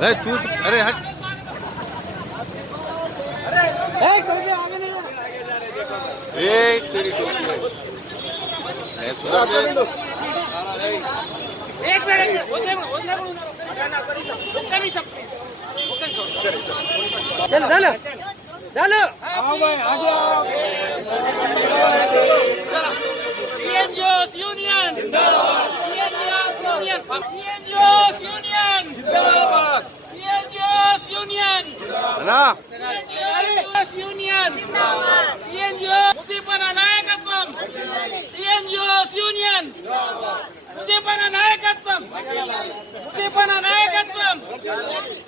तू अरे हट तेरी टोपी एक मिनट चलो PNGOs Union PNGOs Union PNGOs Union PNGOs Union ముజీబన్న నాయకత్వం PNGOs Union ముజీబన్న నాయకత్వం ముజీబన్న నాయకత్వం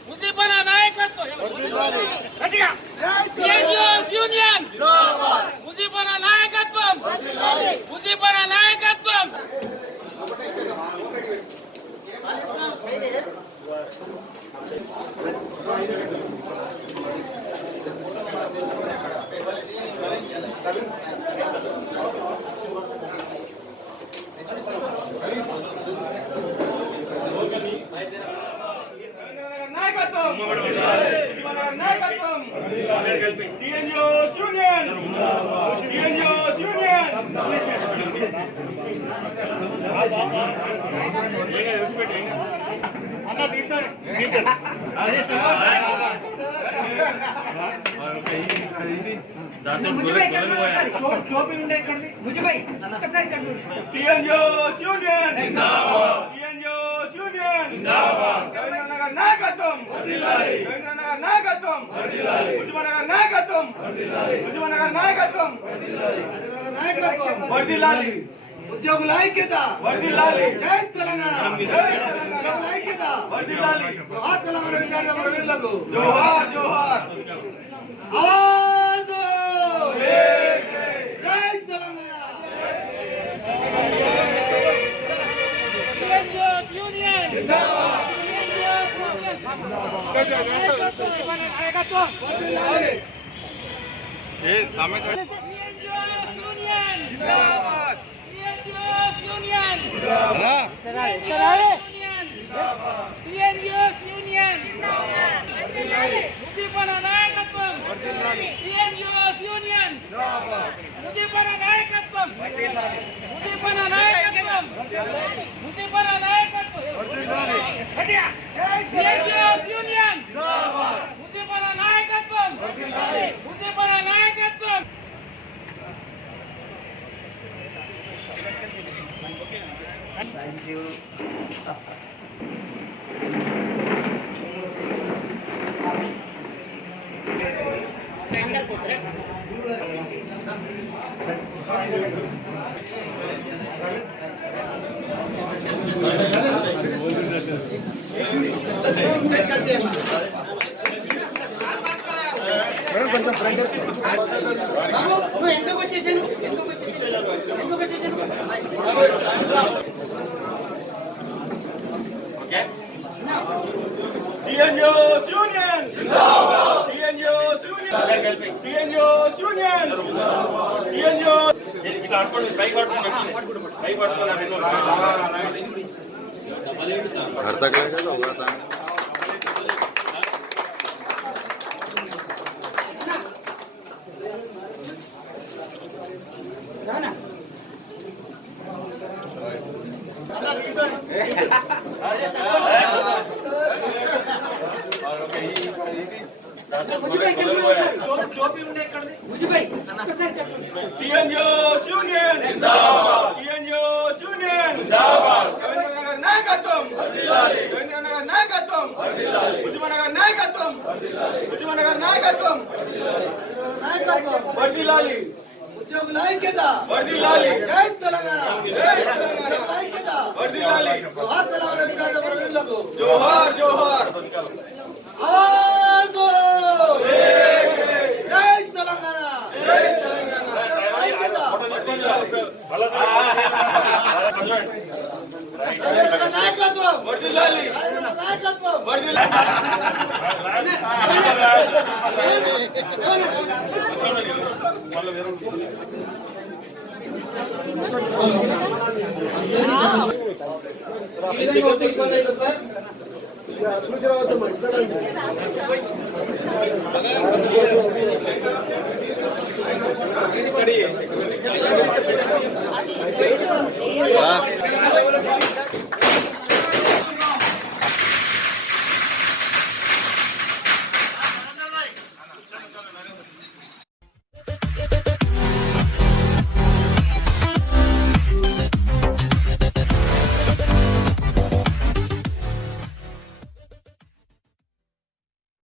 ముజీబన్న నాయకత్వం గట్టిగా PNGOs Union ముజీబన్న నాయకత్వం ముజీబన్న నాయకత్వం PNGOs Union PNGOs Union అన్న తీర్థం PNGOs Union PNGOs Union Ravindranagar నాయకత్వం రవీంద్రనగర్ నాయకత్వం ముజీబనగర్ నాయకత్వం ముజీబనగర్ నాయకత్వం వర్ధిల్లాలి ఉద్యోగుల ఐక్యత వర్ధిల్లాలి జై తెలంగాణ జై తెలంగాణ ఐక్యత వర్ధిల్లాలి జోహార్ తెలంగాణ విద్యార్థుల ప్రజలకు జోహార్ జోహార్ ఆవాజ్ జై తెలంగాణ PNGOs Union జిందాబాద్ నాయకత్వం వర్ధిల్లాలి ये सामने PNGOs Union జిందాబాద్ PNGOs Union జిందాబాద్ PNGOs Union జిందాబాద్ ముజీబన్న నాయకత్వం PNGOs Union జిందాబాద్ ముజీబన్న నాయకత్వం ముజీబన్న నాయకత్వం ముజీబన్న నాయకత్వం గట్టిగా PNGOs Union జిందాబాద్ ముజీబన్న నాయకత్వం ముజీబన్న నాయకత్వం Thank you. కొంచెం ఫ్రంట్ ఎందుకు వచ్చేసాను PNGOs Union జిందాబాద్ PNGOs Union PNGOs Union PNGOs ఇట్లా అనుకోండి బైక్ పట్టుకోండి బైక్ పట్టుకోండి घर तक रहेगा तो होगा था PNGOs Union జిందాబాద్ PNGOs Union జిందాబాద్ రవీంద్రనగర్ నాయకత్వం వర్ధిల్లాలి రవీంద్రనగర్ నాయకత్వం వర్ధిల్లాలి ముజీబనగర్ నాయకత్వం వర్ధిల్లాలి ముజీబనగర్ నాయకత్వం వర్ధిల్లాలి ఉద్యోగుల ఐక్యత వర్ధిల్లాలి జై తెలంగాణ జై తెలంగాణ ఐక్యత వర్ధిల్లాలి జోహార్ తెలంగాణ విద్యార్థుల ప్రజలకు జోహార్ జోహార్ ఆవాజ్ జై తెలంగాణ జై తెలంగాణ ఐక్యత నాయకత్వం వర్ధిల్లాలి నాయకత్వం వర్ధిల్లాలి ఆ?